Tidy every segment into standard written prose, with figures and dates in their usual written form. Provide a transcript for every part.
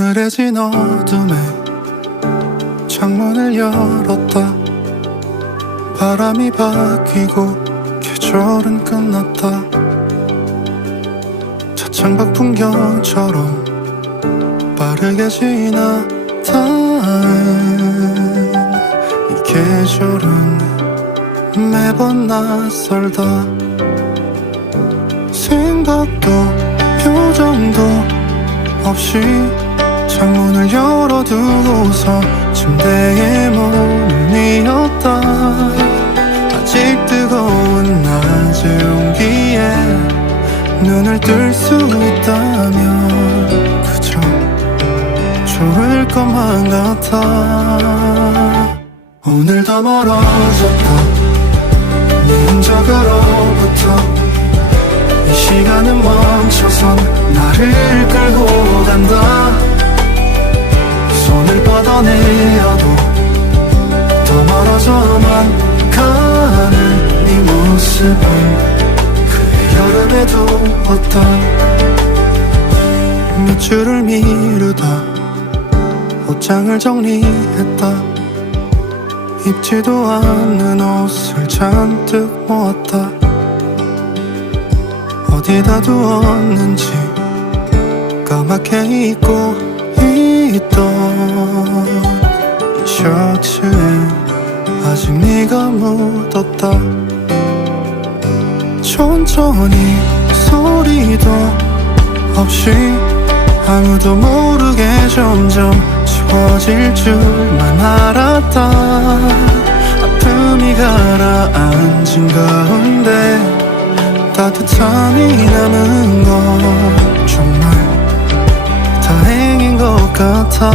서늘해진 어둠에 창문을 열었다. 바람이 바뀌고 계절은 끝났다. 차창밖 풍경처럼 빠르게 지나다는 이 계절은 매번 낯설다. 생각도 표정도 없이 창문을 열어두고서 침대에 몸을 뉘었다. 아직 뜨거운 낮의 온기에 눈을 뜰 수 있다면 그저 좋을 것만 같아. 오늘도 멀어졌다. 네 흔적으로부터 이 시간은 멈춰선 나를 끌고 간다. 손을 뻗어내어도 더 멀어져만 가는 네 모습은 그의 여름에 두었다. 몇 줄을 미루다 옷장을 정리했다. 입지도 않는 옷을 잔뜩 모았다. 어디다 두었는지 까맣게 잊고 있던 이 셔츠에 아직 네가 묻었다. 천천히 소리도 없이 아무도 모르게 점점 지워질 줄만 알았다. 아픔이 가라앉은 가운데 따뜻함이 남은 건 정말 다행인 것 같아.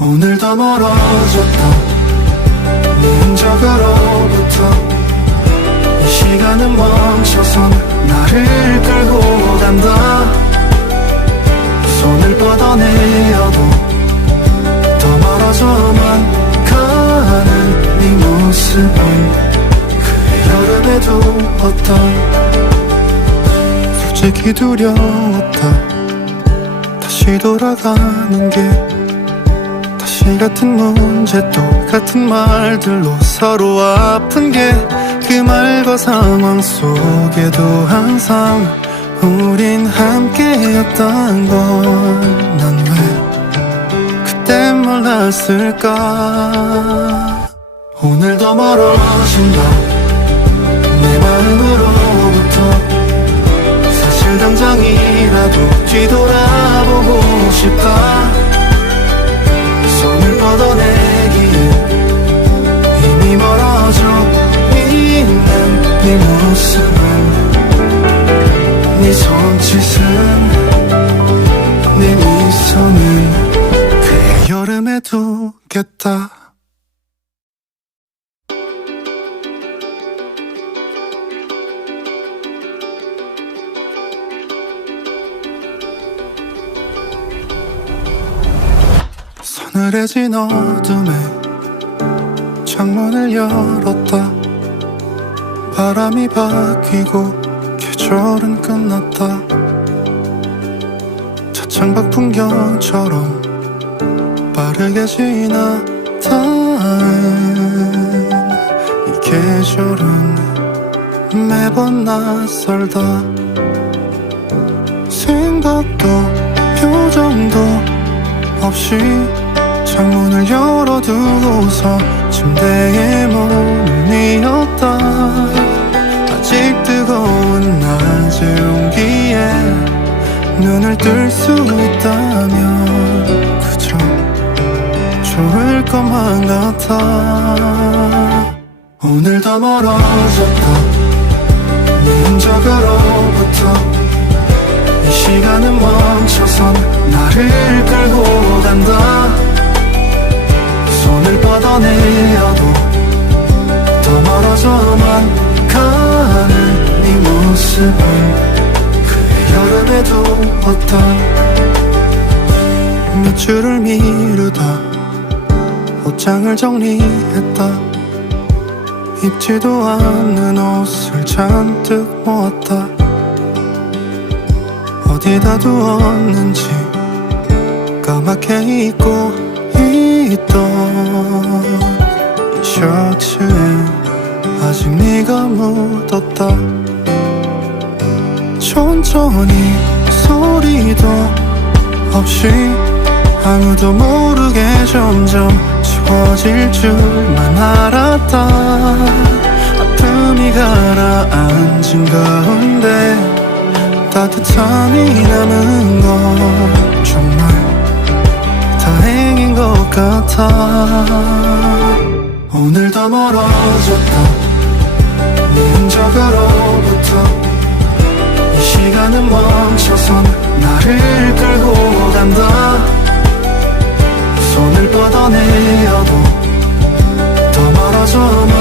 오늘도 멀어졌다. 네 흔적으로부터 이 시간은 멈춰선 나를 끌고 간다. 손을 뻗어내어도 더 멀어져만 가는 네 모습은 여름에 두었다. 솔직히 두려웠다. 다시 돌아가는 게 다시 같은 문제 똑같은 말들로 서로 아픈 게 그 말과 상황 속에도 항상 우린 함께였단 걸 난 왜 그때 몰랐을까. 오늘도 멀어진다. 내 마음으로부터 사실 당장이라도 뒤돌아보고 싶다. 손을 뻗어내기에 이미 멀어져 있는 네 모습은 네 손짓은 네 미소는 그의 여름에 두겠다. 서늘해진 어둠에 창문을 열었다. 바람이 바뀌고 계절은 끝났다. 차창밖 풍경처럼 빠르게 지나다는 이 계절은 매번 낯설다. 생각도 표정도 없이 창문을 열어두고서 침대에 몸을 뉘었다. 아직 뜨거운 낮의 온기에 눈을 뜰 수 있다면 그저 좋을 것만 같아. 오늘도 멀어졌다. 네 흔적으로부터 이 시간은 멈춰선 나를 끌고 간다. 손을 뻗어내어도 더 멀어져만 가는 네 모습은 그의 여름에 두었다. 몇 줄을 미루다 옷장을 정리했다. 입지도 않는 옷을 잔뜩 모았다. 어디다 두었는지 까맣게 입고 있던 이 셔츠에 아직 네가 묻었다. 천천히 소리도 없이 아무도 모르게 점점 지워질 줄만 알았다. 아픔이 가라앉은 가운데 따뜻함이 남은 건 정말 다행인 것 같아. 오늘도 멀어졌다 네 흔적으로부터. 이 시간은 멈춰선 나를 끌고 간다. 손을 뻗어내어도 더 멀어져만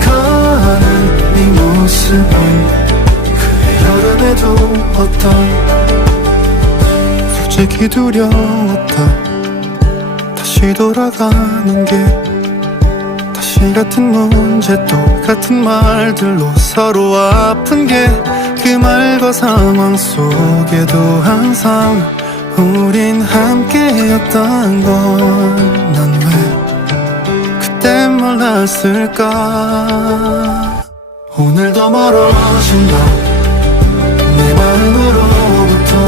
가는 네 모습은 그의 여름에도 어떤 솔직히 두려웠다. 다시 돌아가는 게 다시 같은 문제 똑같은 말들로 서로 아픈 게 그 말과 상황 속에도 항상 우린 함께였단 걸 난 왜 그때 몰랐을까. 오늘도 멀어진다 내 마음으로부터.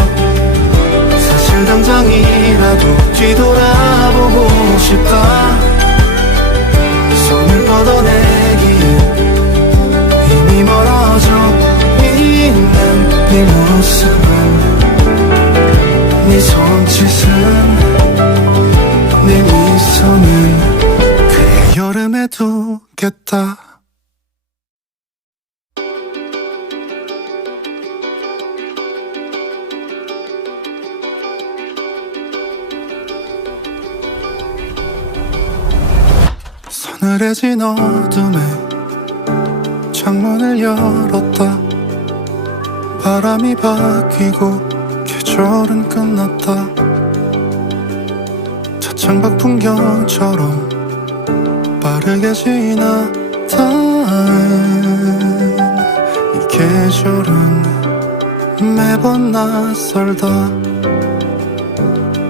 사실 당장이라도 뒤돌아보고 싶다. 손을 뻗어내기에 이미 멀어져 있는 네 모습은 네 손짓은 네 미소는 그의 여름에 두겠다. 서늘해진 어둠에 창문을 열었다. 바람이 바뀌고 계절은 끝났다. 차창밖 풍경처럼 빠르게 지나다는 이 계절은 매번 낯설다.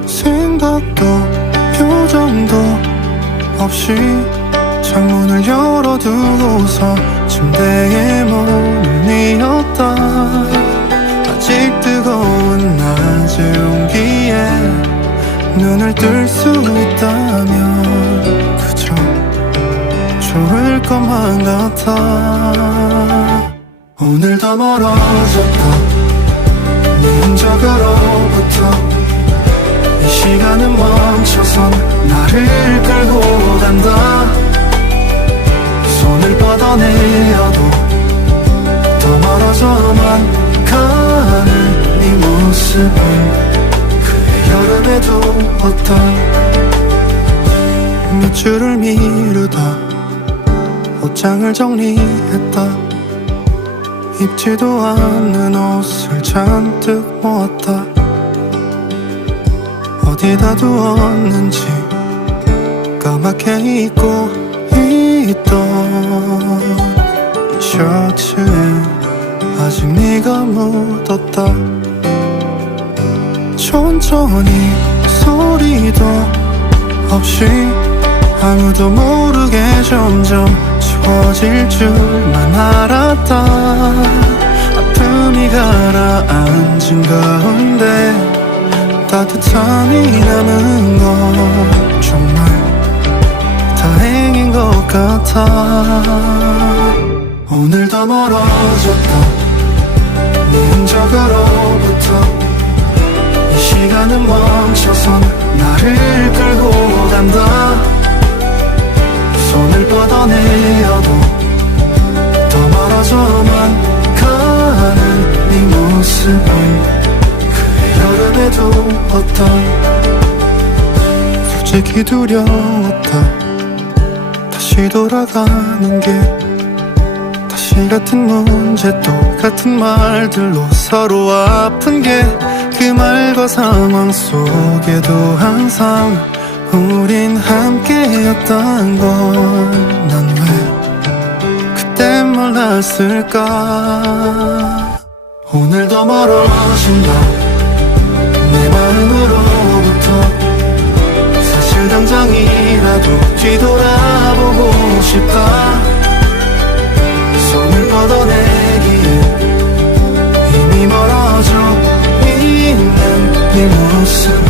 생각도 표정도 없이 창문을 열어두고서 침대에 몸을 뉘었다. 아직 뜨거운 낮의 온기에 눈을 뜰 수 있다면 그저 좋을 것만 같아. 오늘도 멀어졌다 네 흔적으로부터. 이 시간은 멈춰선 나를 끌고 간다. 손을 뻗어내어도 더 멀어져만 가는 네 모습은 그의 여름에도 어떤 몇 줄을 미루다 옷장을 정리했다. 입지도 않는 옷을 잔뜩 모았다. 어디다 두었는지 까맣게 입고 있던 셔츠에 아직 네가 묻었다. 천천히 소리도 없이 아무도 모르게 점점 지워질 줄만 알았다. 아픔이 가라앉은 가운데 따뜻함이 남은 건 정말 다행인 것 같아. 오늘도 멀어졌다 네 흔적으로부터. 이 시간은 멈춰선 나를 끌고 간다. 손을 뻗어내어도 더 멀어져만 가는 네 모습은 그의 여름에도 어떤 솔직히 두려웠다. 다시 돌아가는 게 다시 같은 문제 똑같은 말들로 서로 아픈 게 그 말과 상황 속에도 항상 우린 함께였단 걸 난 왜 그때 몰랐을까. 오늘도 멀어진다 내 마음으로부터. 당장이라도 뒤돌아보고 싶다. 손을 뻗어내기엔 이미 멀어져 있는 네 모습은,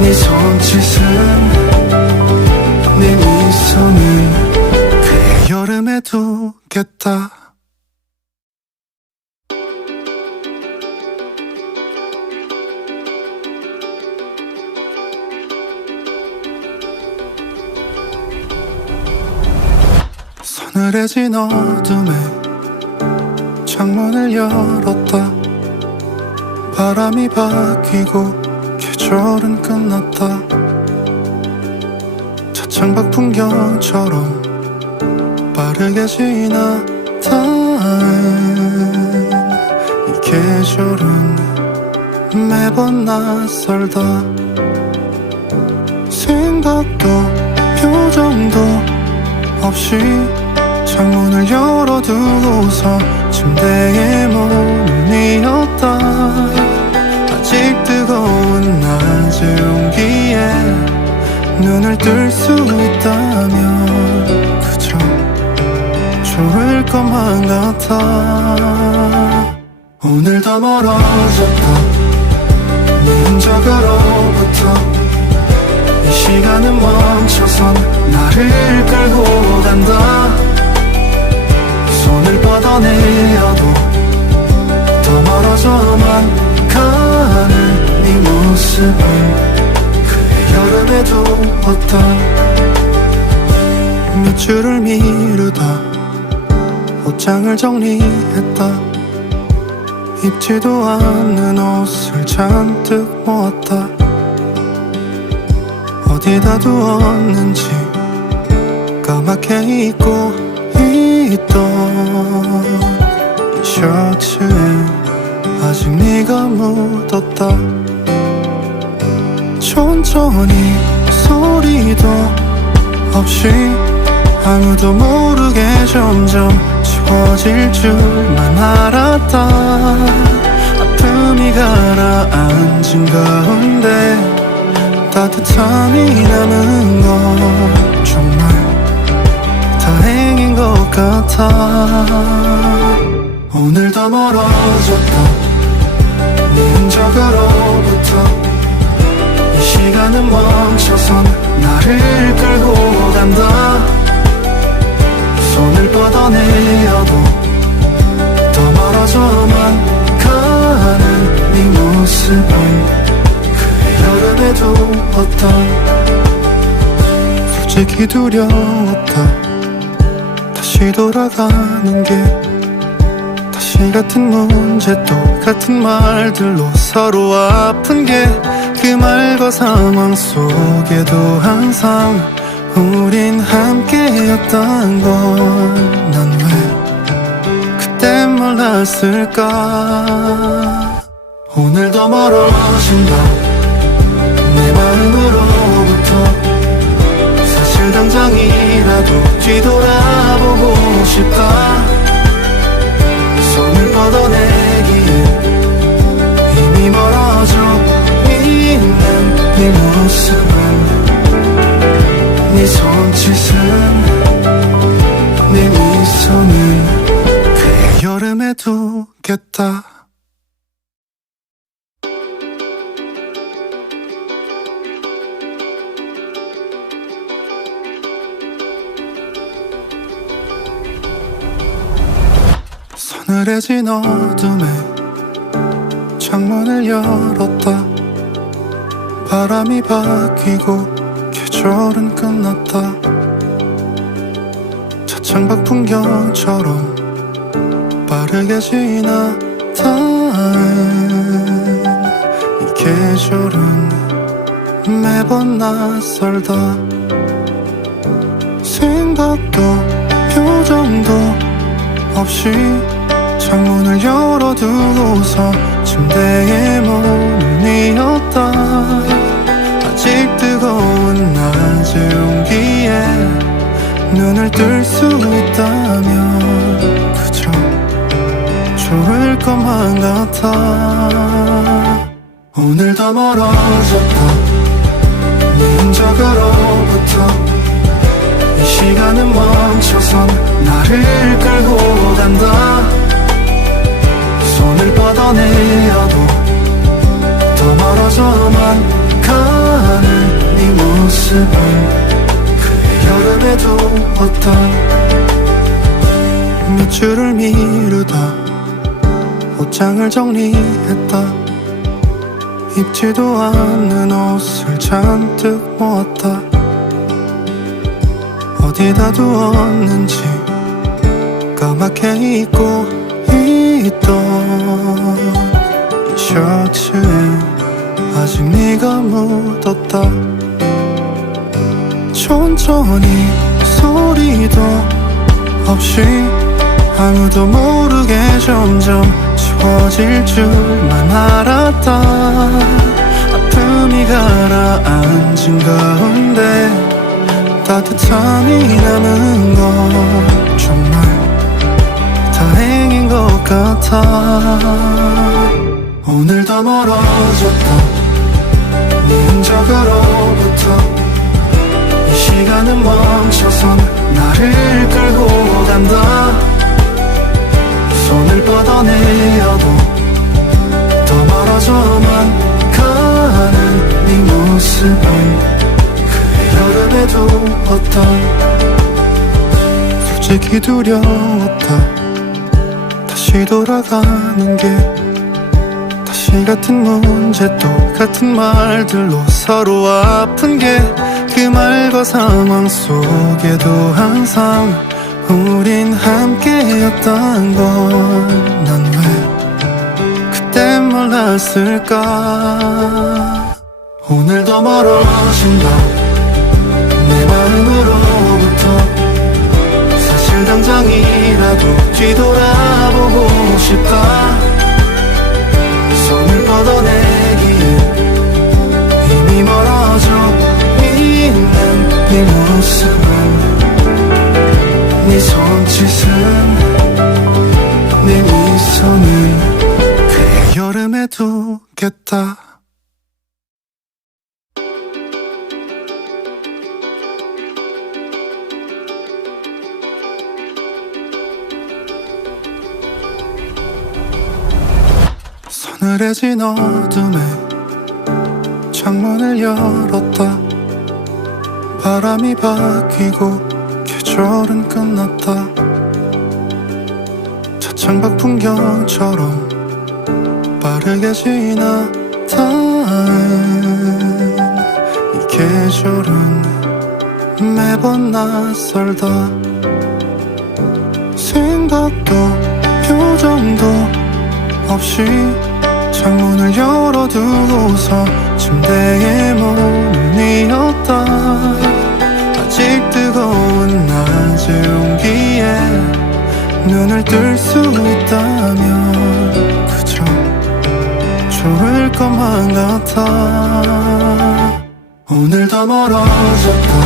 네 손짓은, 네 미소는 그의 여름에 두겠다. 서늘해진 어둠에 창문을 열었다. 바람이 바뀌고 계절은 끝났다. 차창밖 풍경처럼 빠르게 지나다는 이 계절은 매번 낯설다. 생각도 표정도 없이 창문을 열어두고서 침대에 몸을 뉘었다. 아직 뜨거운 낮의 온기에 눈을 뜰 수 있다면 그저 좋을 것만 같아. 오늘도 멀어졌다. 네 흔적으로부터 이 시간은 멈춰선 나를 끌고 간다. 손을 뻗어내어도 더 멀어져만 가는 네 모습은 그의 여름에 두었다. 몇 줄을 미루다 옷장을 정리했다. 입지도 않는 옷을 잔뜩 모았다. 어디다 두었는지 까맣게 잊고 있던 이 셔츠에 아직 네가 묻었다. 천천히 소리도 없이 아무도 모르게 점점 지워질 줄만 알았다. 아픔이 가라앉은 가운데 따뜻함이 남은 건 정말 다행인 것 같아. 오늘도 멀어졌다. 네 흔적으로부터 이 시간은 멈춰선 나를 끌고 간다. 손을 뻗어내어도 더 멀어져만 가는 네 모습은 그의 여름에 두었다. 솔직히 두려웠다. 다시 돌아가는 게, 다시 같은 문제 똑같은 말들로 서로 아픈 게, 그 말과 상황 속에도 항상 우린 함께였단 걸 난 왜 그때 몰랐을까. 오늘도 멀어진다. 내 마음으로부터 사실 당장이라도 뒤돌아보고 싶다. 손을 뻗어내기엔 이미 멀어져 있는 네 모습은, 네 손짓은, 네 미소는 그의 여름에 두겠다. 서늘해진 어둠에 창문을 열었다. 바람이 바뀌고 계절은 끝났다. 차창밖 풍경처럼 빠르게 지나다는 이 계절은 매번 낯설다. 생각도 표정도 없이 창문을 열어두고서 침대에 몸을 뉘었다. 아직 뜨거운 낮의 온기에 눈을 뜰 수 있다면 그저 좋을 것만 같아. 오늘도 멀어졌다. 나를 끌고 간다. 손을 뻗어내어도 더 멀어져만 가는 네 모습은 그의 여름에도 어떤 몇 주를 미루다 옷장을 정리했다. 입지도 않는 옷을 잔뜩 모았다. 어디다 두었는지 까맣게 잊고 있던 이 셔츠에 아직 네가 묻었다. 천천히 소리도 없이 아무도 모르게 점점 지워질 줄만 알았다. 아픔이 가라앉은 가운데 따뜻함이 남은 건 정말 다행인 것 같아. 오늘 더 멀어졌다. 네 흔적으로부터 이 시간은 멈춰선 나를 끌고 간다. 손을 뻗어내어도 더 멀어져만 가는 네 모습은 그의 여름에도 어떤 솔직히 두려웠다. 다시 돌아가는 게 다시 같은 문제 똑같은 말들로 서로 아픈 게 그 말과 상황 속에도 항상 우린 함께였단 걸 난 왜 그때 몰랐을까. 오늘 더 멀어진다. 내 마음으로부터 사실 당장이라도 뒤돌아보고 싶다. 손을 뻗어내기에 이미 멀어져 있는 네 모습은 네 손짓은 네 미소는 그의 여름에 두겠다. 서늘해진 어둠에 창문을 열었다. 바람이 바뀌고 계절은 끝났다. 차창밖 풍경처럼 빠르게 지나다는 이 계절은 매번 낯설다. 생각도 표정도 없이 창문을 열어두고서 침대에 몸을 뉘었다. 아직 뜨거운 낮의 온기에 눈을 뜰 수 있다면 그저 좋을 것만 같아. 오늘 더 멀어졌다.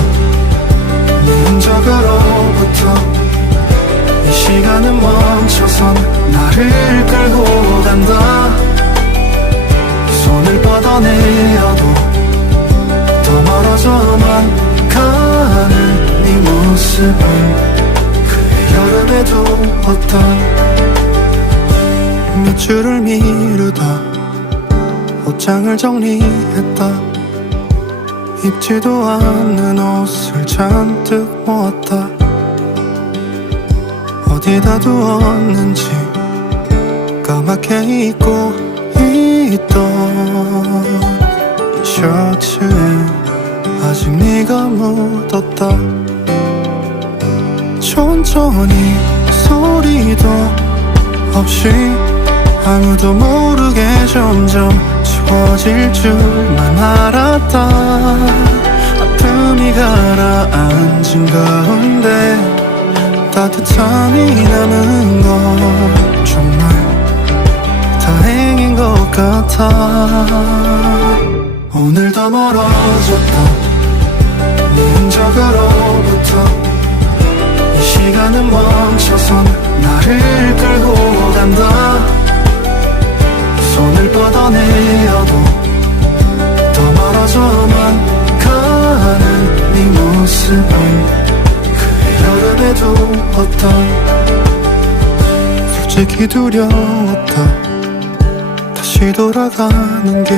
네 흔적으로부터 이 시간은 멈춰선 나를 끌고 간다. 손을 뻗어내어도 더 멀어져만 가는 네 모습은 그의 여름에도 어떤 몇 주를 미루다 옷장을 정리했다. 입지도 않는 옷을 잔뜩 모았다. 어디다 두었는지 까맣게 잊고 있던 이 셔츠에 아직 네가 묻었다. 천천히 소리도 없이 아무도 모르게 점점 지워질 줄만 알았다. 아픔이 가라앉은 가운데 따뜻함이 남은 건 정말 다행인 것 같아. 오늘 더 멀어졌다. 네 흔적으로부터 이 시간은 멈춰선 나를 끌고 간다. 손을 뻗어내어도 더 멀어져만 가는 네 모습은 그의 여름에도 두었다. 솔직히 두려웠다. 다시 돌아가는 게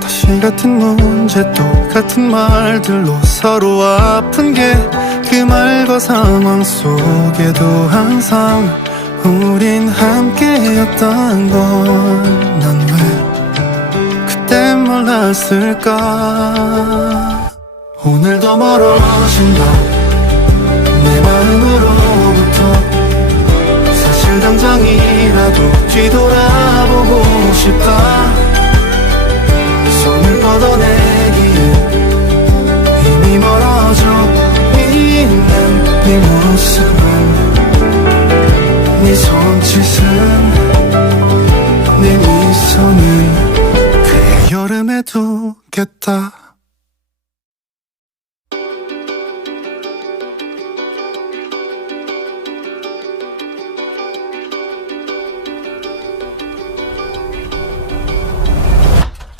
다시 같은 문제 똑같은 말들로 서로 아픈 게 그 말과 상황 속에도 항상 우린 함께였단 걸 난 왜 그때 몰랐을까. 오늘도 멀어진다 내 마음으로부터. 사실 당장이라도 뒤돌아보고 싶다. 손을 뻗어내기에 이미 멀어져 있는 네 모습은, 네 손짓은, 네 미소는 그의 여름에 두겠다.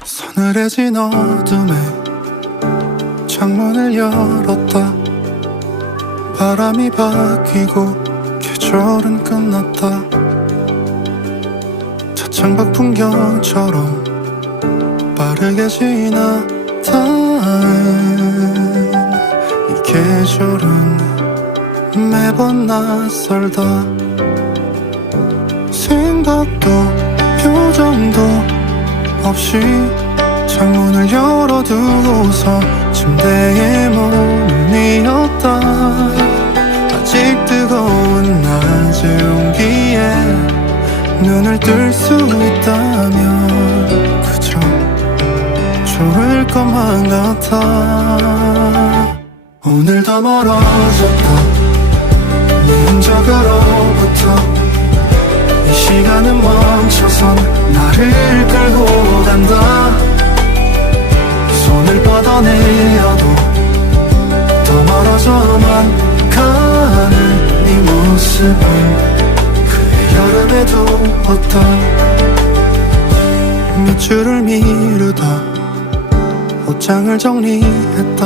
서늘해진 어둠에 창문을 열었다. 바람이 바뀌고 계절은 끝났다. 차창밖 풍경처럼 빠르게 지나다는 이 계절은 매번 낯설다. 생각도 표정도 없이 창문을 열어두고서 침대에 몸을 뉘었다. 아직 뜨거운 낮의 온기에 눈을 뜰 수 있다면 그저 좋을 것만 같아. 오늘도 멀어졌다 네 흔적으로부터. 이 시간은 멈춰선 나를 끌고 간다. 손을 뻗어내어도 더 멀어져만 가는 네 모습을 그의 여름에 두었다. 몇 줄을 미루다 옷장을 정리했다.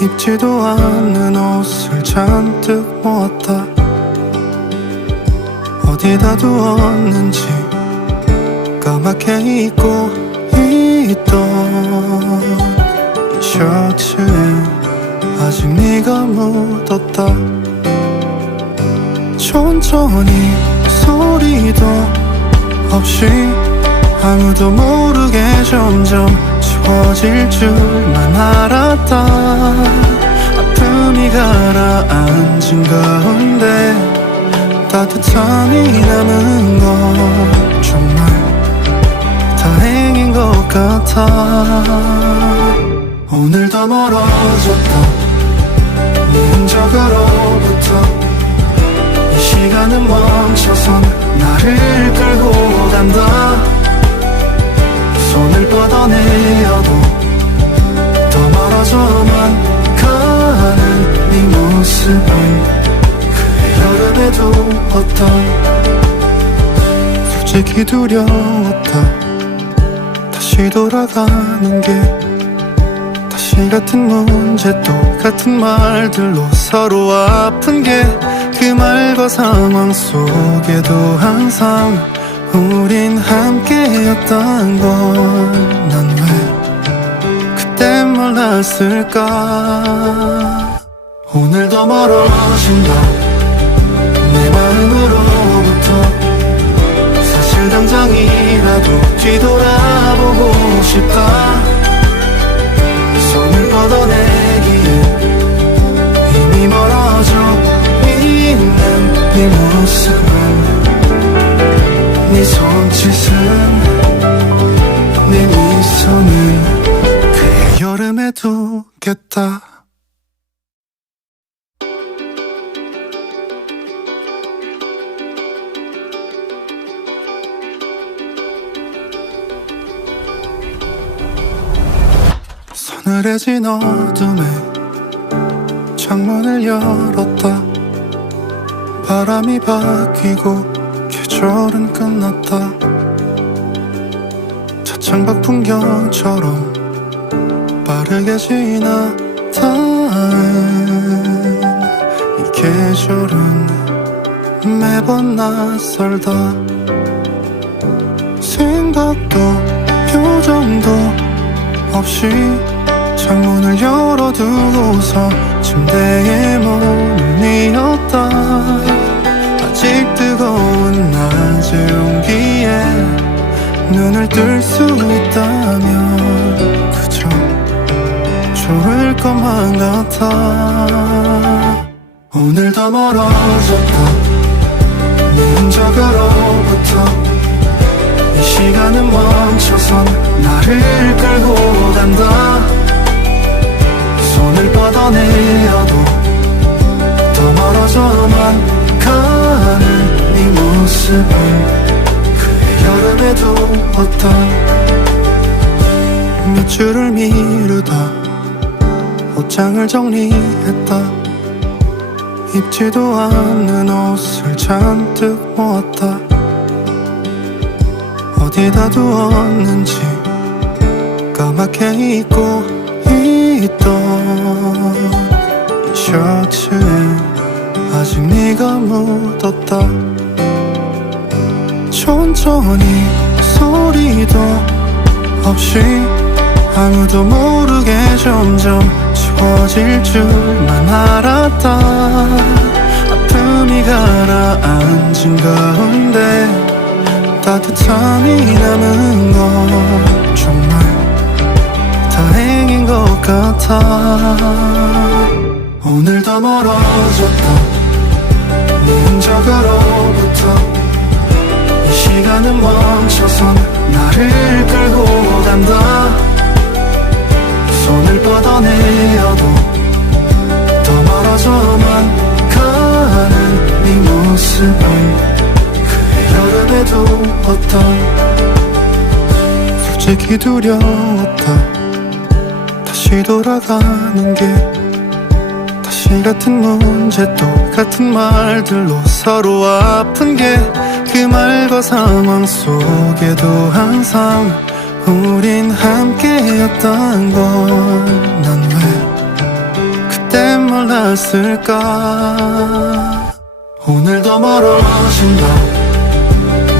입지도 않는 옷을 잔뜩 모았다. 어디다 두었는지 까맣게 잊고 있던 이 셔츠에 아직 네가 묻었다. 천천히 소리도 없이 아무도 모르게 점점 지워질 줄만 알았다. 아픔이 가라앉은 가운데 따뜻함이 남은 건 정말 다행인 것 같아. 오늘도 멀어졌다 네 흔적으로부터. 이 시간은 멈춰선 나를 끌고 간다. 손을 뻗어내어도 더 멀어져만 가는 네 모습은 그의 여름에 두었다. 솔직히 두려웠다. 다시 돌아가는 게 다시 같은 문제 똑같은 말들로 서로 아픈 게 그 말과 상황 속에도 항상 우린 함께였단 걸 난 왜 그때 몰랐을까. 오늘도 멀어진다 내 마음으로부터. 사실 당장이라도 뒤돌아보고 싶다. 손을 뻗어내기에 이미 멀어져 있는 네 모습은, 네 손짓은, 네 미소는 그의 여름에 두겠다. 서늘해진 어둠에 창문을 열었다. 바람이 바뀌고 계절은 끝났다. 차창밖 풍경처럼 빠르게 지나다는 계절은 매번 낯설다. 생각도 표정도 없이 창문을 열어두고서 침대에 몸을 뉘었다. 아직 뜨거운 낮의 온기에 눈을 뜰 수 있다면 그저 좋을 것만 같아. 오늘도 멀어졌다. 네 흔적으로부터 이 시간은 멈춰선 나를 끌고 간다. 손을 뻗어내어도 더 멀어져만 가는 네 모습은 그의 여름에도 어떤 몇 줄을 미루다 옷장을 정리했다. 입지도 않는 옷을 잔뜩 모았다. 어디다 두었는지 까맣게 잊고 있던 셔츠에 아직 네가 묻었다. 천천히 소리도 없이 아무도 모르게 점점 지워질 줄만 알았다. 아픔이 가라앉은 가운데 따뜻함이 남은 건 정말 다행인 것 같아. 오늘도 멀어졌다. 네 흔적으로부터 이 시간은 멈춰선 나를 끌고 간다. 손을 뻗어내어도 더 멀어져만 가는 네 모습은 그의 여름에도 어떤 솔직히 두려웠다. 다시 돌아가는 게 다시 같은 문제 똑같은 말들로 서로 아픈 게 그 말과 상황 속에도 항상 우린 함께였던 걸 난 왜 그때 몰랐을까. 오늘도 멀어진다.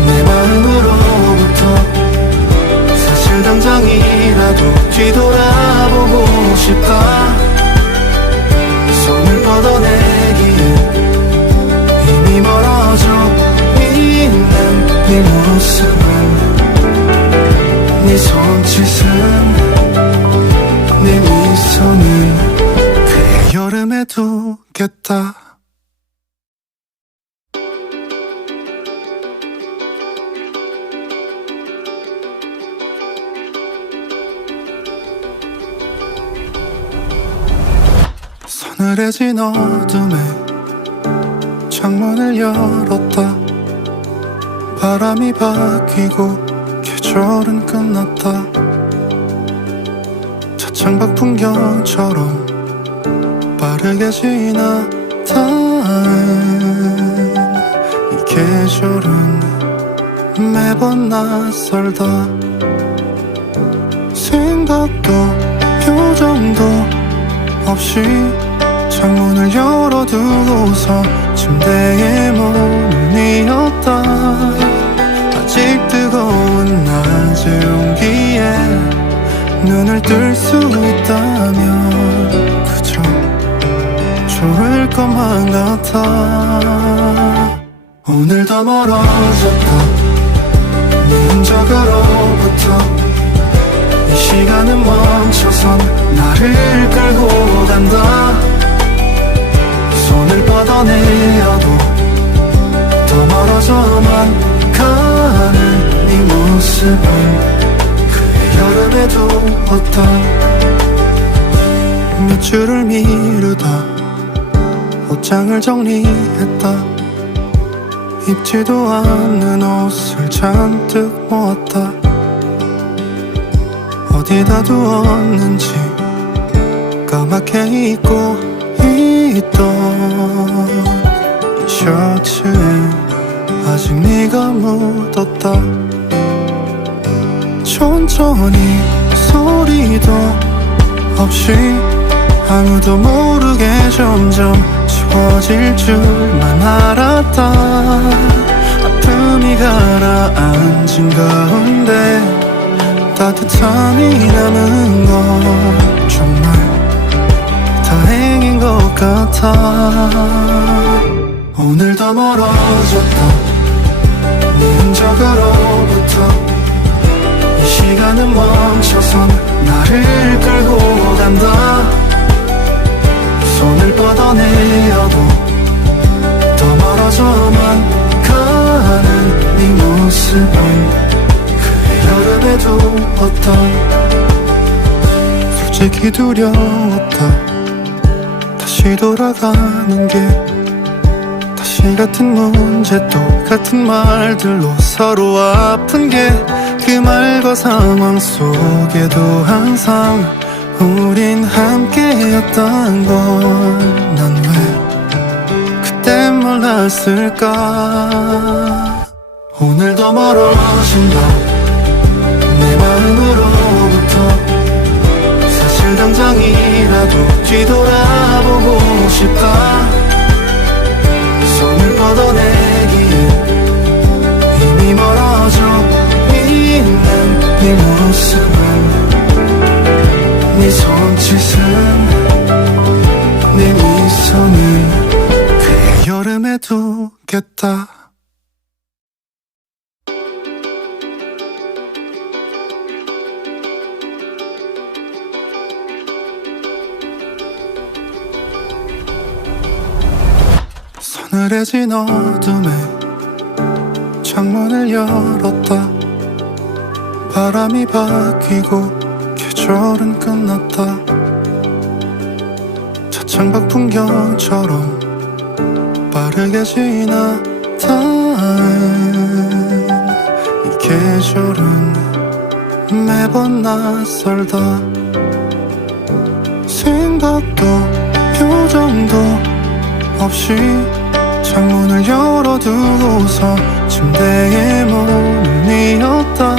내 마음으로부터 사실 당장이라도 뒤돌아보고 싶다. 손을 뻗어내기에 이미 멀어져 있는 네 모습은 네 손짓은 네 미소는 그의 여름에 두겠다. 서늘해진 어둠에 창문을 열었다. 바람이 바뀌고 계절은 끝났다. 차창밖 풍경처럼 빠르게 지나다는 이 계절은 매번 낯설다. 생각도 표정도 없이 창문을 열어두고서 침대에 몸을 뉘었다. 아직 뜨거운 낮의 온기에 눈을 뜰 수 있다면 그저 좋을 것만 같아. 오늘도 멀어졌다. 네 흔적으로부터 이 시간은 멈춰선 나를 끌고 간다. 손을 뻗어내어도 더 멀어져만 가는 네 모습은 그의 여름에도 어떤 몇 줄을 미루다 옷장을 정리했다. 입지도 않는 옷을 잔뜩 모았다. 어디다 두었는지 까맣게 잊고 있던 셔츠에 아직 네가 묻었다. 천천히 소리도 없이 아무도 모르게 점점 지워 지워질 줄만 알았다. 아픔이 가라앉은 가운데 따뜻함이 남은 건 정말 다행인 것 같아. 오늘도 멀어졌다 네 흔적으로부터. 이 시간은 멈춰선 나를 끌고 간다. 손을 뻗어내어도 더 멀어져만 가는 네 모습은 그의 여름에도 어떤 솔직히 두려웠다. 다시 돌아가는 게 다시 같은 문제 똑같은 말들로 서로 아픈 게 그 말과 상황 속에도 항상 우린 함께였단 걸 난 왜 그때 몰랐을까. 오늘도 멀어진다 내 마음으로부터. 사실 당장이라도 뒤돌아보고 싶다. 손을 뻗어내기에 이미 멀어져 있는 네 모습은 네 손짓은 네 미소는 그의 여름에 두겠다. 서늘해진 어둠에 창문을 열었다. 바람이 바뀌고 계절은 끝났다. 차창밖 풍경처럼 빠르게 지나다는 이 계절은 매번 낯설다. 생각도 표정도 없이 창문을 열어두고서 침대에 몸을 뉘었다.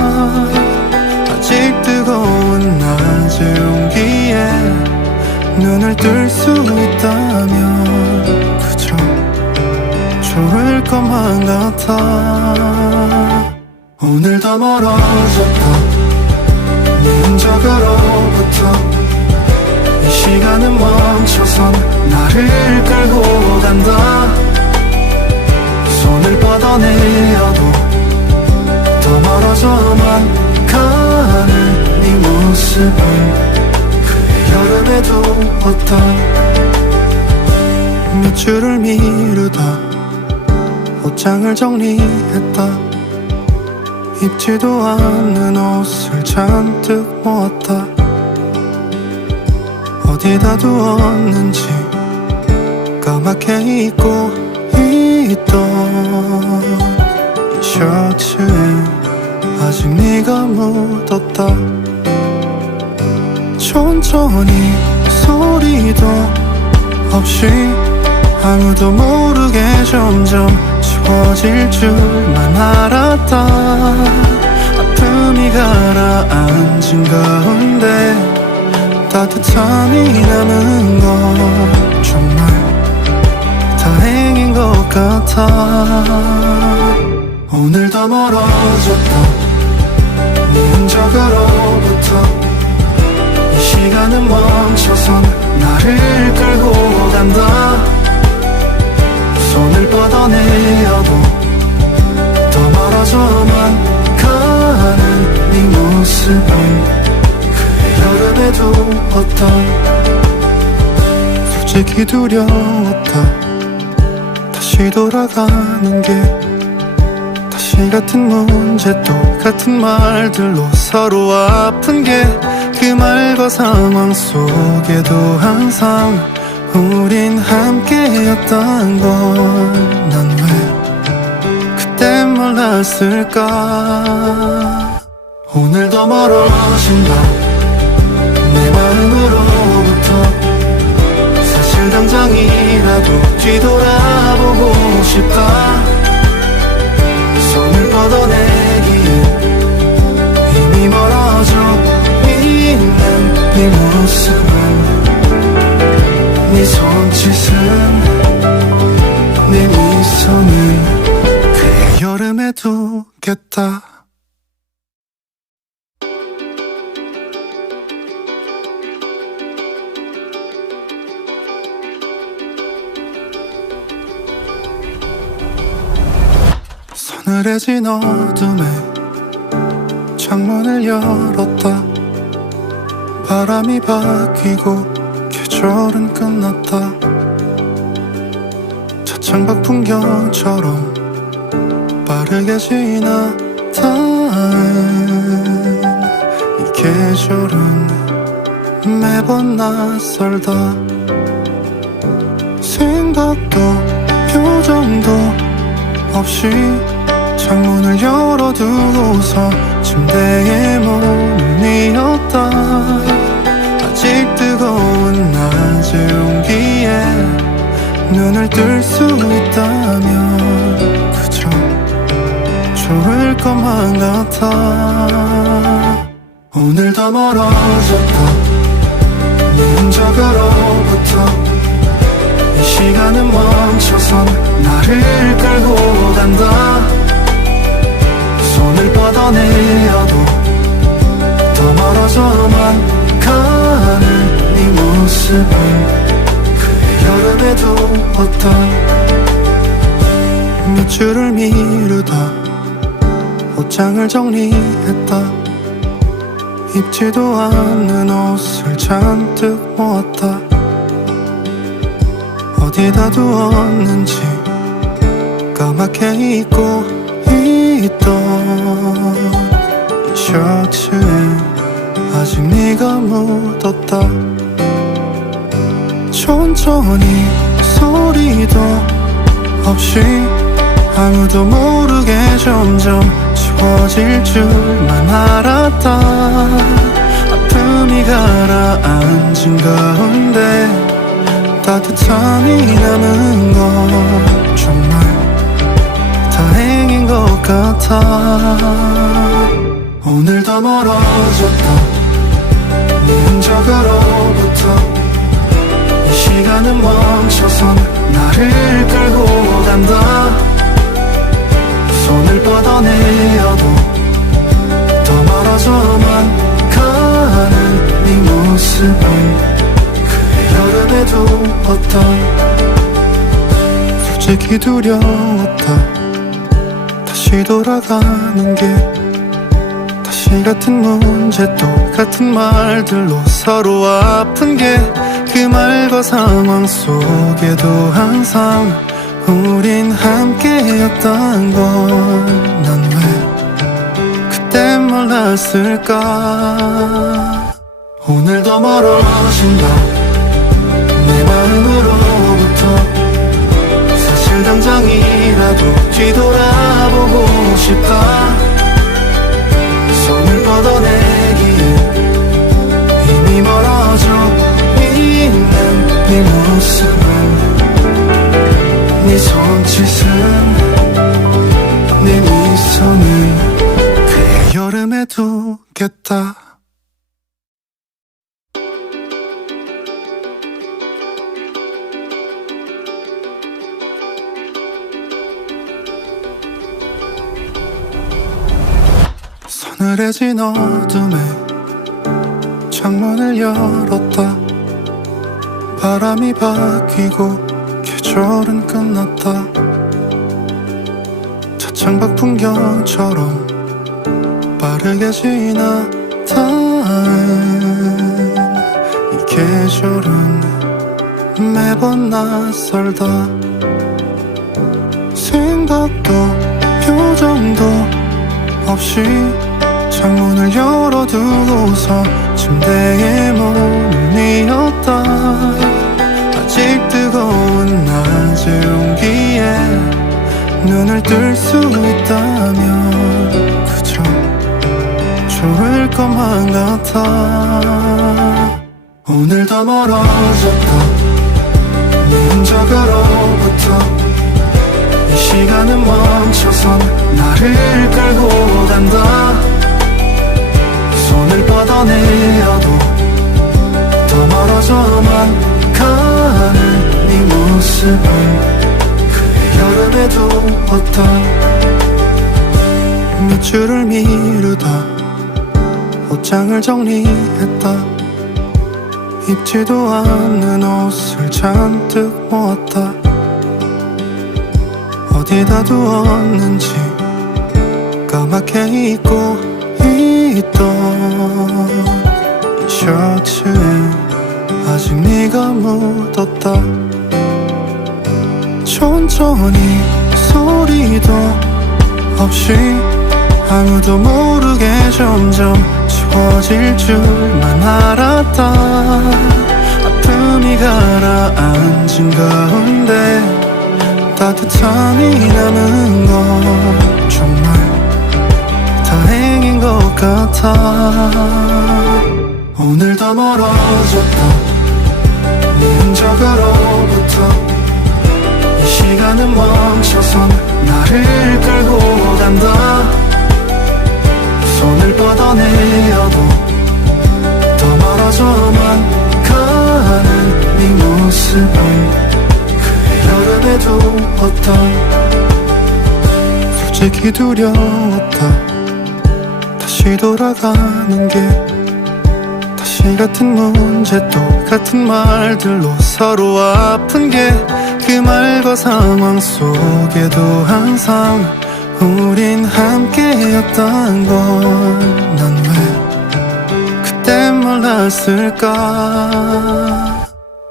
아직 뜨거운 낮의 온기에 눈을 뜰 수 있다면 그저 좋을 것만 같아. 오늘도 멀어졌다 네 흔적으로부터. 이 시간은 멈춰선 나를 끌고 간다. 손을 뻗어내어도 더 멀어져만 가는 네 모습은 그의 여름에도 어떤 몇 줄을 미루다 옷장을 정리했다. 입지도 않는 옷을 잔뜩 모았다. 어디다 두었는지 까맣게 잊고 있던 이 셔츠에 아직 네가 묻었다. 천천히 소리도 없이 아무도 모르게 점점 지워질 줄만 알았다. 아픔이 가라앉은 가운데 따뜻함이 남은 건 정말 다행인 것 같아. 오늘도 멀어졌다 네 흔적으로부터. 이 시간은 멈춰선 나를 끌고 간다. 손을 뻗어내어도 더 멀어져만 가는 네 모습은 그의 여름에도 어떤 솔직히 두려웠다. 다시 돌아가는 게 다시 같은 문제 똑같은 말들로 서로 아픈 게 그 말과 상황 속에도 항상 우린 함께였단 걸 난 왜 그때 몰랐을까. 오늘도 멀어진다 내 마음으로부터. 사실 당장이라도 뒤돌아보고 싶다. 손을 뻗어내기에 이미 멀어져 있는 네 모습은 네 손짓은 네 미소는 그의 여름에 두겠다. 서늘해진 어둠에 창문을 열었다. 바람이 바뀌고 계절은 끝났다. 차창밖 풍경처럼 빠르게 지나간 이 계절은 매번 낯설다. 생각도 표정도 없이 창문을 열어두고서 침대에 몸을 뉘었다. 아직 뜨거운 낮의 온기에 눈을 뜰 수 있다면 그저 좋을 것만 같아. 오늘도 멀어졌다. 네 흔적으로부터 이 시간은 멈춰선 나를 끌고 간다. 손을 뻗어내어도 더 멀어져만 가는 네 모습은 그의 여름에 두었다. 몇 줄을 미루다 옷장을 정리했다. 입지도 않는 옷을 잔뜩 모았다. 어디다 두었는지 까맣게 잊고 있던 이 셔츠에 아직 네가 묻었다. 천천히 소리도 없이 아무도 모르게 점점 지워질 줄만 알았다. 아픔이 가라앉은 가운데 따뜻함이 남은 건 정말 다행인 것 같아. 오늘도 멀어졌다. 네 흔적으로부터 이 시간은 멈춰선 나를 끌고 간다. 손을 뻗어내어도 더 멀어져만 가는 네 모습은 여름에 두었다. 솔직히 두려웠다. 다시 돌아가는 게 다시 같은 문제 똑같은 말들로 서로 아픈 게 그 말과 상황 속에도 항상 우린 함께였단 걸 난 왜 그때 몰랐을까. 오늘도 멀어진다. 내 마음으로부터 사실 당장이라도 뒤돌아보고 싶다. 손을 뻗어내기에 이미 멀어져 있는 네 모습은 네 손짓은 네 미소는 그의 여름에 두겠다. 서늘해진 어둠에 창문을 열었다. 바람이 바뀌고 계절은 끝났다. 차창밖 풍경처럼 빠르게 지나간 이 계절은 매번 낯설다. 생각도 표정도 없이 창문을 열어두고서 침대에 몸을 뉘었다. 아직 뜨거운 낮의 온기에 눈을 뜰 수 있다면 그저 좋을 것만 같아. 오늘도 멀어졌다. 네 흔적으로부터 이 시간은 멈춰선 나를 끌고 간다. 손을 뻗어내어도 더 멀어져만 가는 네 모습은 그의 여름에도 왔다. 몇 주를 미루다 옷장을 정리했다. 입지도 않는 옷을 잔뜩 모았다. 어디다 두었는지 까맣게 잊고 있던 셔츠에 아직 네가 묻었다. 천천히 소리도 없이 아무도 모르게 점점 지워질 줄만 알았다. 아픔이 가라앉은 가운데 따뜻함이 남은 건 정말 다행인 것 같아. 오늘 더 멀어졌다. 네 흔적으로부터 이 시간은 멈춰선 나를 끌고 간다. 손을 뻗어내어도 더 멀어져만 가는 네 모습은 그의 여름에도 왔다. 솔직히 두려웠다. 다시 돌아가는 게 다시 같은 문제 똑같은 말들로 서로 아픈 게 그 말과 상황 속에도 항상 우린 함께였단 걸 난 왜 그때 몰랐을까.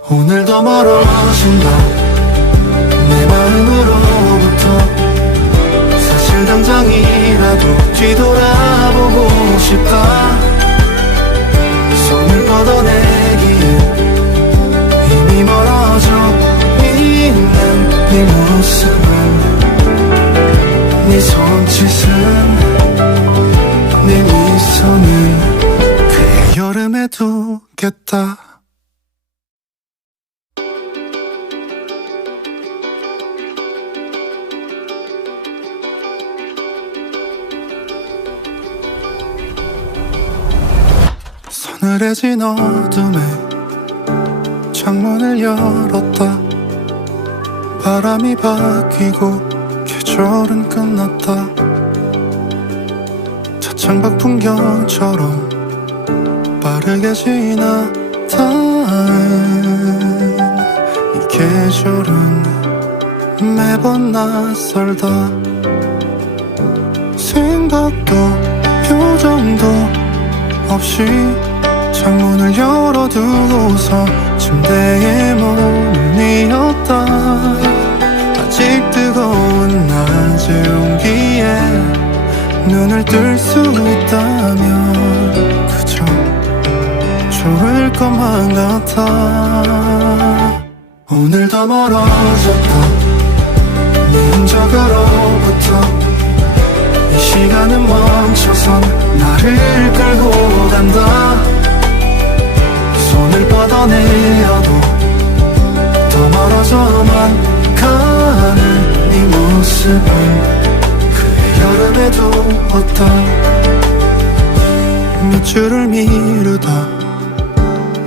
오늘 더 멀어진다 내 마음으로부터. 사실 당장이라도 뒤돌아보고 싶다. 손을 뻗어내기에 이미 멀어져 있는 네 모습은 네 손짓은 네 미소는 그의 여름에 두겠다. 서늘해진 어둠에 창문을 열었다. 바람이 바뀌고 계절은 끝났다. 차창밖 풍경처럼 빠르게 지나다는 이 계절은 매번 낯설다. 생각도 표정도 없이 창문을 열어두고서 침대에 몸을 뉘었다. 아직 뜨거운 낮의 온기에 눈을 뜰 수 있다면 그저 좋을 것만 같아. 오늘 더 멀어졌다 네 흔적으로부터. 이 시간은 멈춰선 나를 끌고 간다. 손을 뻗어내어도 더 멀어져만 가는 네 모습은 그의 여름에도 왔다. 몇 주를 미루다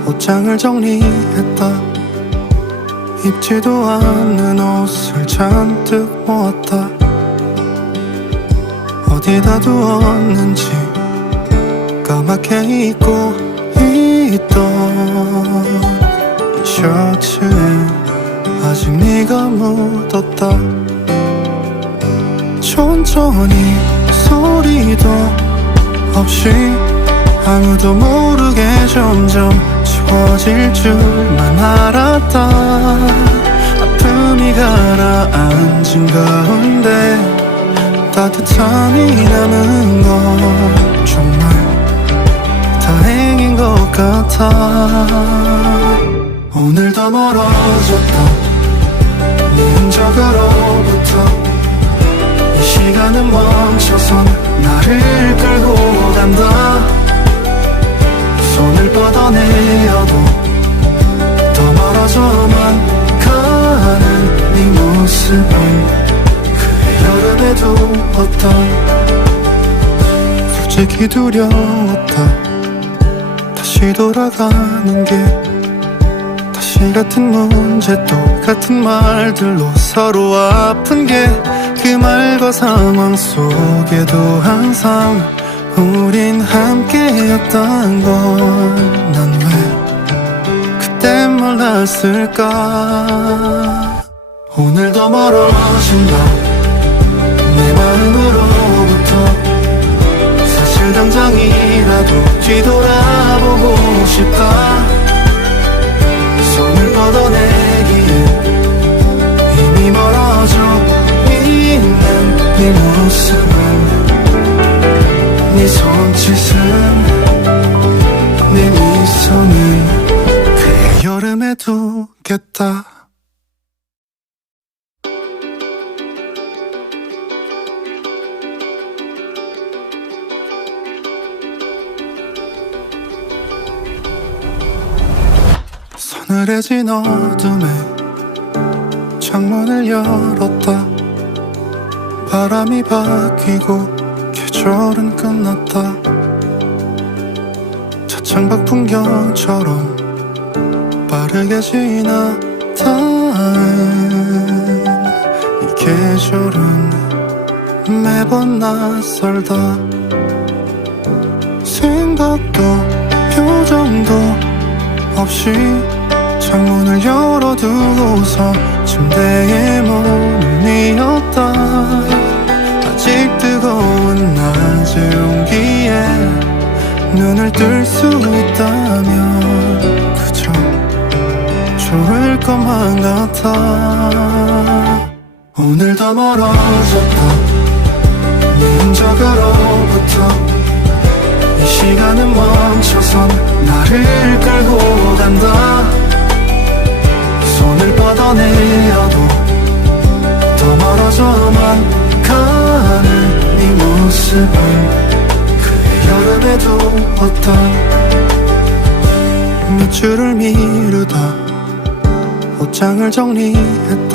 옷장을 정리했다. 입지도 않는 옷을 잔뜩 모았다. 어디다 두었는지 까맣게 잊고 있던 셔츠에 아직 네가 묻었다. 천천히 소리도 없이 아무도 모르게 점점 지워질 줄만 알았다. 아픔이 가라앉은 가운데 따뜻함이 남은 건 정말 다행인 것 같아. 오늘 더 멀어졌다 네 흔적으로부터. 이 시간은 멈춰선 나를 끌고 간다. 손을 뻗어내어도 더 멀어져만 가는 네 모습은 그의 여름에도 왔다. 솔직히 두려웠다. 다시 돌아가는 게 다시 다시 같은 문제 똑같은 말들로 서로 아픈 게 그 말과 상황 속에도 항상 우린 함께였단 걸 난 왜 그때 몰랐을까. 오늘도 멀어진다 내 마음으로부터. 사실 당장이라도 뒤돌아보고 싶다. 손을 뻗어내기에 이미 멀어져 있는 네 모습은, 네 손짓은, 네 미소는 그의 여름에 두겠다. 서늘해진 어둠에 창문을 열었다. 바람이 바뀌고 계절은 끝났다. 차창밖 풍경처럼 빠르게 지나다는 이 계절은 매번 낯설다. 생각도 표정도 없이 창문을 열어두고서 침대에 몸을 뉘었다. 아직 뜨거운 낮의 온기에 눈을 뜰 수 있다면 그저 좋을 것만 같아. 오늘도 멀어졌다 네 흔적으로부터. 이 시간은 멈춰선 나를 끌고 간다. 손을 뻗어내어도 더 멀어져만 가는 네 모습을 그의 여름에 두었다. 몇 줄을 미루다 옷장을 정리했다.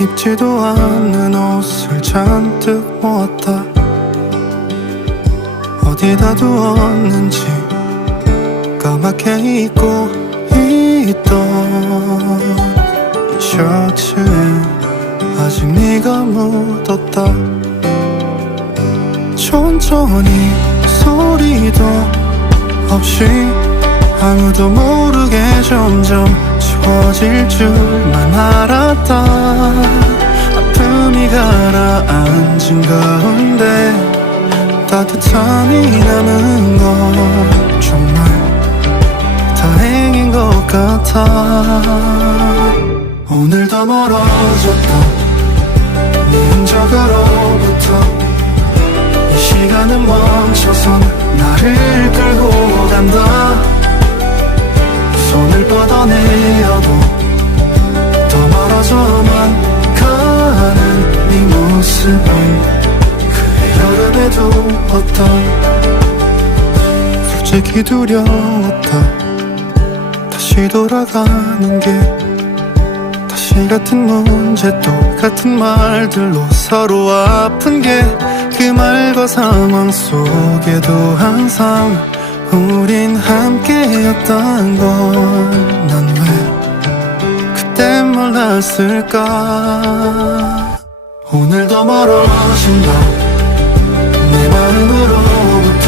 입지도 않는 옷을 잔뜩 모았다. 어디다 두었는지 까맣게 잊고 있던 이 셔츠에 아직 네가 묻었다. 천천히 소리도 없이 아무도 모르게 점점 지워질 줄만 알았다. 아픔이 가라앉은 가운데 따뜻함이 남은 건 정말 다행인 것 같아. 오늘도 멀어졌다 네 흔적으로부터. 이 시간은 멈춰선 나를 끌고 간다. 손을 뻗어내어도 더 멀어져만 가는 네 모습은 여름에 두었다. 솔직히 두려웠다 다시 돌아가는 게. 다시 같은 문제 똑같은 말들로 서로 아픈 게 그 말과 상황 속에도 항상 우린 함께였단 걸 난 왜 그때 몰랐을까. 오늘도 멀어진다 내 마음으로부터.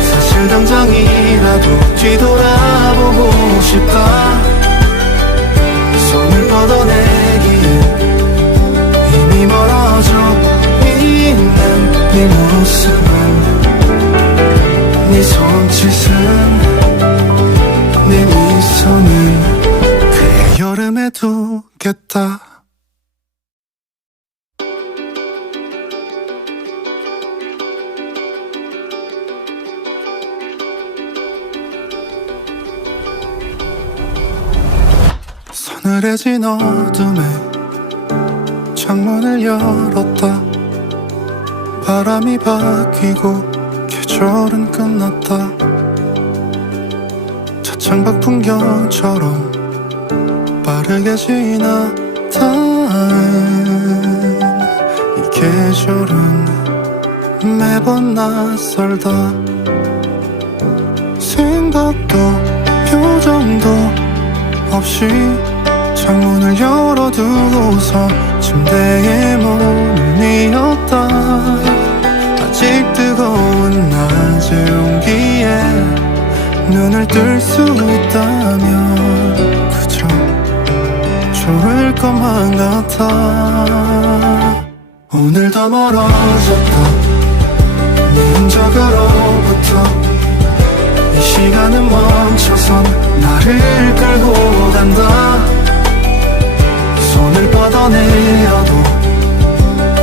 사실 당장이라도 뒤돌아보고 싶다. 손을 뻗어내기에 이미 멀어져 있는 네 모습은, 네 손짓은, 네 미소는 그의 여름에 두겠다. 서늘해진 어둠에 창문을 열었다. 바람이 바뀌고 계절은 끝났다. 차창밖 풍경처럼 빠르게 지나다는 이 계절은 매번 낯설다. 생각도 표정도 없이 창문을 열어두고서 침대에 몸을 뉘었다. 아직 뜨거운 낮의 온기에 눈을 뜰 수 있다면 그저 좋을 것만 같아. 오늘도 멀어졌다 네 흔적으로부터. 이 시간은 멈춰선 나를 끌고 간다. 손을 뻗어내어도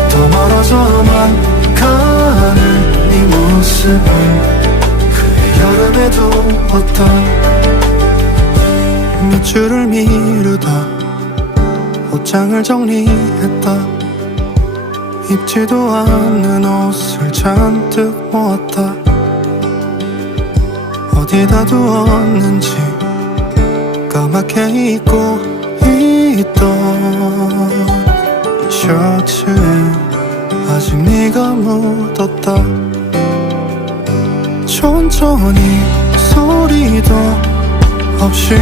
더 멀어져만 가는 네 모습은 그의 여름에도 어떤 몇 줄을 미루다 옷장을 정리했다. 입지도 않는 옷을 잔뜩 모았다. 어디다 두었는지 까맣게 잊고 있던 셔츠에 아직 네가 묻었다. 천천히 소리도 없이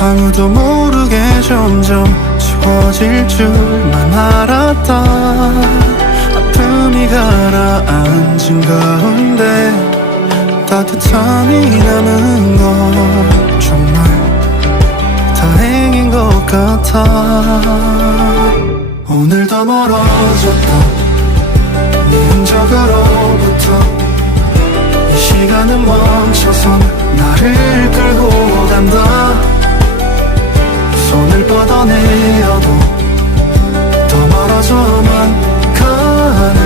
아무도 모르게 점점 지워질 줄만 알았다. 아픔이 가라앉은 가운데 따뜻함이 남은 건 정말 다행인 것 같아. 오늘도 멀어졌다 네 흔적으로부터. 이 시간은 멈춰선 나를 끌고 간다. 손을 뻗어내어도 더 멀어져만 가는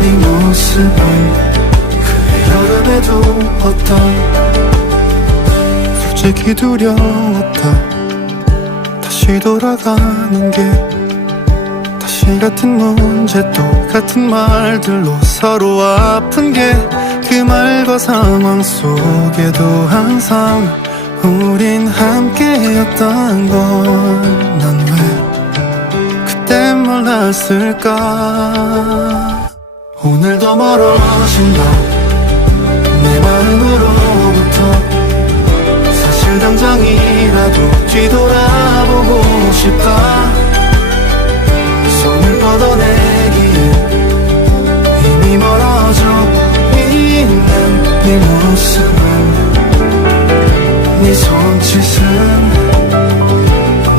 네 모습은 그의 여름에도 어떤 솔직히 두려웠다. 다시 돌아가는 게 다시 같은 문제 똑같은 말들로 서로 아픈 게 그 말과 상황 속에도 항상 우린 함께였단 걸 난 왜 그때 몰랐을까. 오늘도 멀어진다 내 마음으로부터. 사실 당장이라도 뒤돌아보고 싶다. 손을 뻗어내기에 이미 멀어져 있는 네 모습은 네 손짓은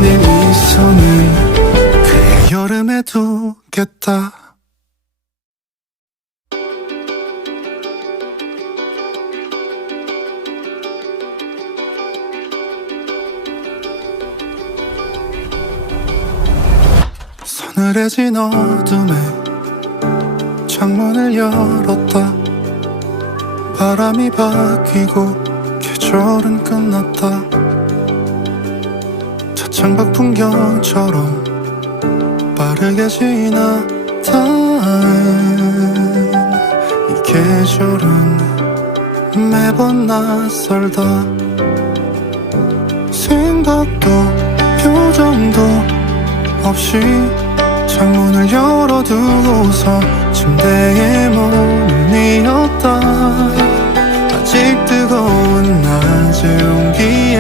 네 미소는 그의 여름에 두겠다. 서늘해진 어둠에 창문을 열었다. 바람이 바뀌고 계절은 끝났다. 차창밖 풍경처럼 빠르게 지나다는 이 계절은 매번 낯설다. 생각도 표정도 없이 창문을 열어두고서 침대에 몸을 뉘었다. 아직 뜨거운 낮의 온기에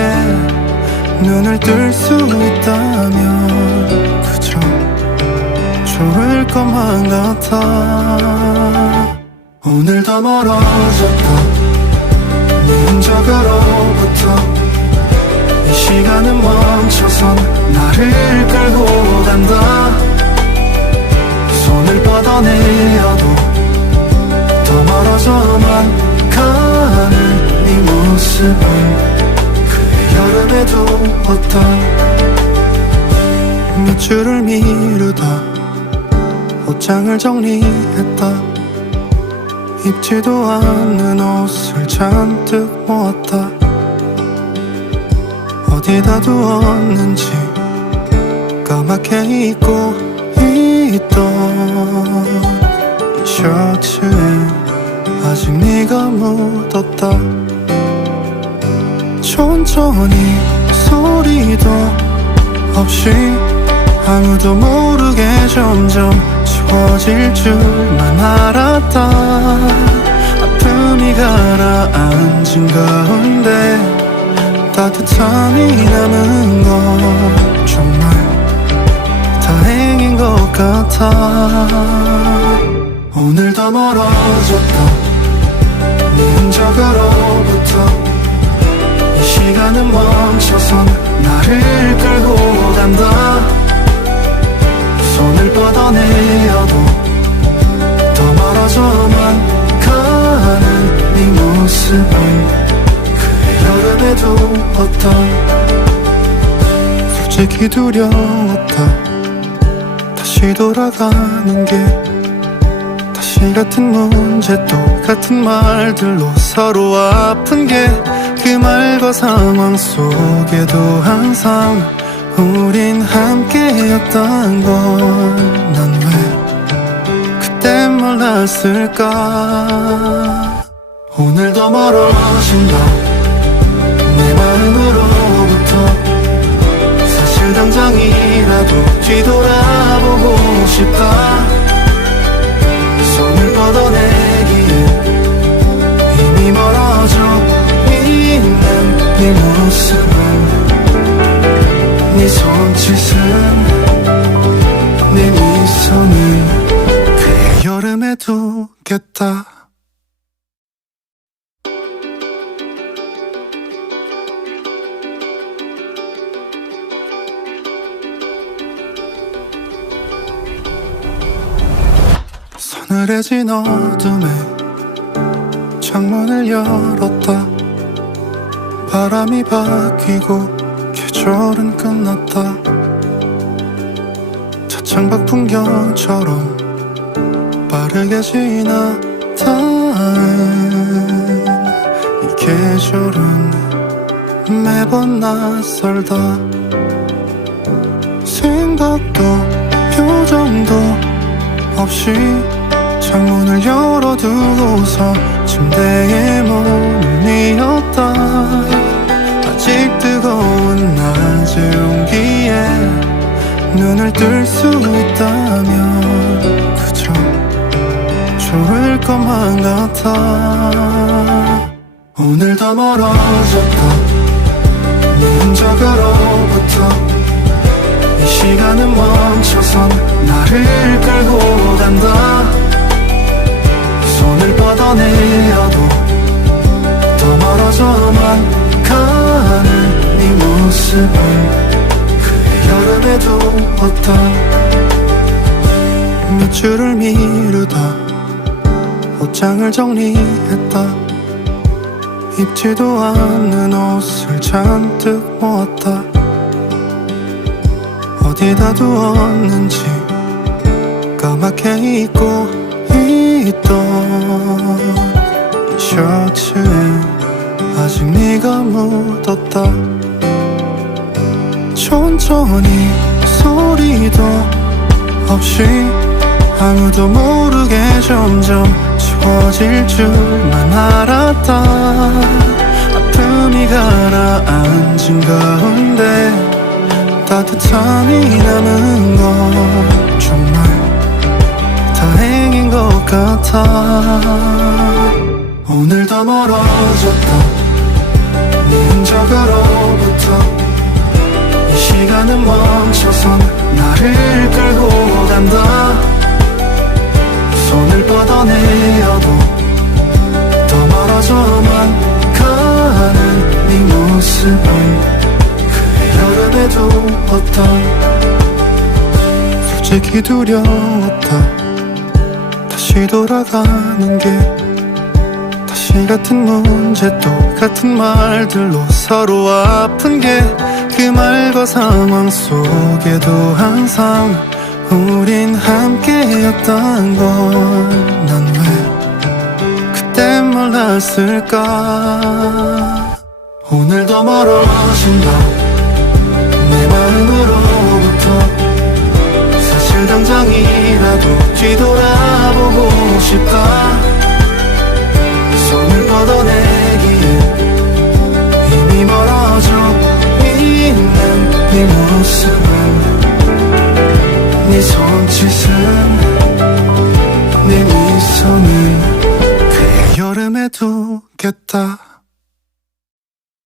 눈을 뜰 수 있다면 그저 좋을 것만 같아. 오늘도 멀어졌다 네 흔적으로부터. 이 시간은 멈춰선 나를 끌고 간다. 손을 뻗어내어도 더 멀어져만 가는 네 모습은 그의 여름에도 어떤 몇 줄을 미루다 옷장을 정리했다. 입지도 않는 옷을 잔뜩 모았다. 어디다 두었는지 까맣게 잊고 있던 셔츠에 아직 네가 묻었다. 천천히 소리도 없이 아무도 모르게 점점 지워질 줄만 알았다. 아픔이 가라앉은 가운데 따뜻함이 남은 건 정말 다행인 것 같아. 오늘 더 멀어졌다 네 흔적으로부터. 이 시간은 멈춰선 나를 끌고 간다. 손을 뻗어내어도 더 멀어져만 가는 네 모습은 그 여름에 두었다. 솔직히 두려웠다 다시 돌아가는 게. 다시 같은 문제 똑같은 말들로 서로 아픈 게. 그 말과 상황 속에도 항상 우린 함께였단 걸. 난 왜 그때 몰랐을까. 오늘 더 멀어진다 내 마음으로부터. 사실 당장이라도 뒤돌아보고 싶다. 손을 뻗어내기에 이미 멀어져 있는 네 모습은, 네 손짓은, 네 미소는 그 여름에 두겠다. 서늘해진 어둠에 창문을 열었다. 바람이 바뀌고 계절은 끝났다. 차창밖 풍경처럼 빠르게 지나다는 이 계절은 매번 낯설다. 생각도 표정도 없이 창문을 열어두고서 침대에 몸을 뉘었다. 아직 뜨거운 낮의 온기에 눈을 뜰 수 있다면 그저 좋을 것만 같아. 오늘 더 멀어졌다 네 흔적으로부터. 이 시간은 멈춰선 나를 끌고 간다. 손을 뻗어내어도 더 멀어져만 가는 네 모습은 그 여름에 두었다. 몇 줄을 미루다 옷장을 정리했다. 입지도 않는 옷을 잔뜩 모았다. 어디다 두었는지 까맣게 잊고 있던 이 셔츠에 아직 네가 묻었다. 천천히 소리도 없이 아무도 모르게 점점 지워질 줄만 알았다. 아픔이 가라앉은 가운데 따뜻함이 남은 건 정말 다행인 것 같아. 오늘 더 멀어졌다 네 흔적으로부터. 이 시간은 멈춰선 나를 끌고 간다. 손을 뻗어내어도 더 멀어져만 가는 네 모습은 여름에 두었다. 솔직히 두려웠다 다시 돌아가는 게. 다시 같은 문제 똑같은 말들로 서로 아픈 게. 그 말과 상황 속에도 항상 우린 함께였단 걸. 난 왜 그때 몰랐을까. 오늘 더 멀어진다 내 마음으로부터. 사실 당장이라도 뒤돌아보고 싶다. 손을 뻗어내기에 이미 멀어져 있는 네 모습은, 네 손짓은, 네 미소는 그 여름에 두겠다.